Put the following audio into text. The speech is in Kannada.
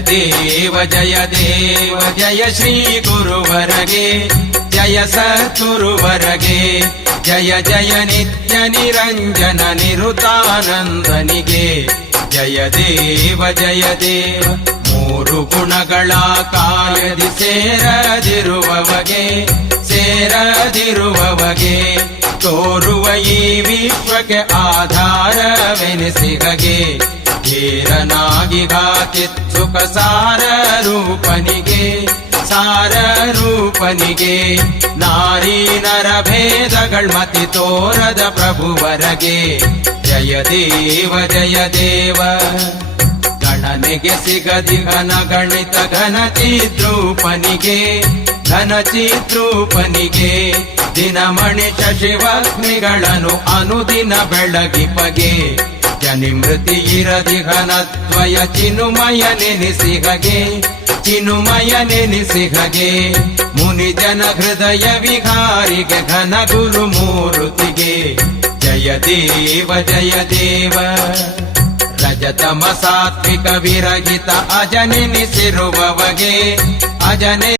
ದೇವ ಜಯ ದೇವ ಜಯ ಶ್ರೀ ಗುರುವರಗೆ ಜಯ ಸದ್ಗುರುವರಗೆ ಜಯ ಜಯ ನಿತ್ಯ ನಿರಂಜನ ನಿರುತಾನಂದನಿಗೆ ಜಯ ದೇವ ಮೂರು ಗುಣಗಳ ಕಾಯದಿ ಸೇರದಿರುವವಗೆ ತೋರುವ ಈ ವಿಶ್ವಕ್ಕೆ ಆಧಾರವೆನಿಸಿಗಗೆ ಧೀರನಾಗಿ ಘಾತಿತ್ಸುಖ ಸಾರ ರೂಪನಿಗೆ ನಾರೀ ನರ ಭೇದಗಳ್ ಮತಿ ತೋರದ ಪ್ರಭುವರಗೆ ಜಯ ದೇವ ಗಣನೆಗೆ ಸಿಗದಿ ಗಣಿತ ಘನಚಿತ್ರೂಪನಿಗೆ ದಿನಮಣಿ ಶಶಿವಗ್ನಿಗಳನ್ನು ಅನುದಿನ ಬೆಳಗಿಪಗೆ ಜನಿಮೃತಿ ಇರದಿ ಘನತ್ವಯ ಚಿನುಮಯ ನೆನಿಸಿಹಗೆ ಮುನಿ ಜನ ಹೃದಯ ವಿಹಾರಿಗೆ ಘನ ಗುರು ಮೂರುತಿಗೆ ಜಯ ದೇವ ರಜತಮ ಸಾತ್ವಿಕ ವಿರಹಿತ ಅಜನೆನಿಸಿರುವವಗೆ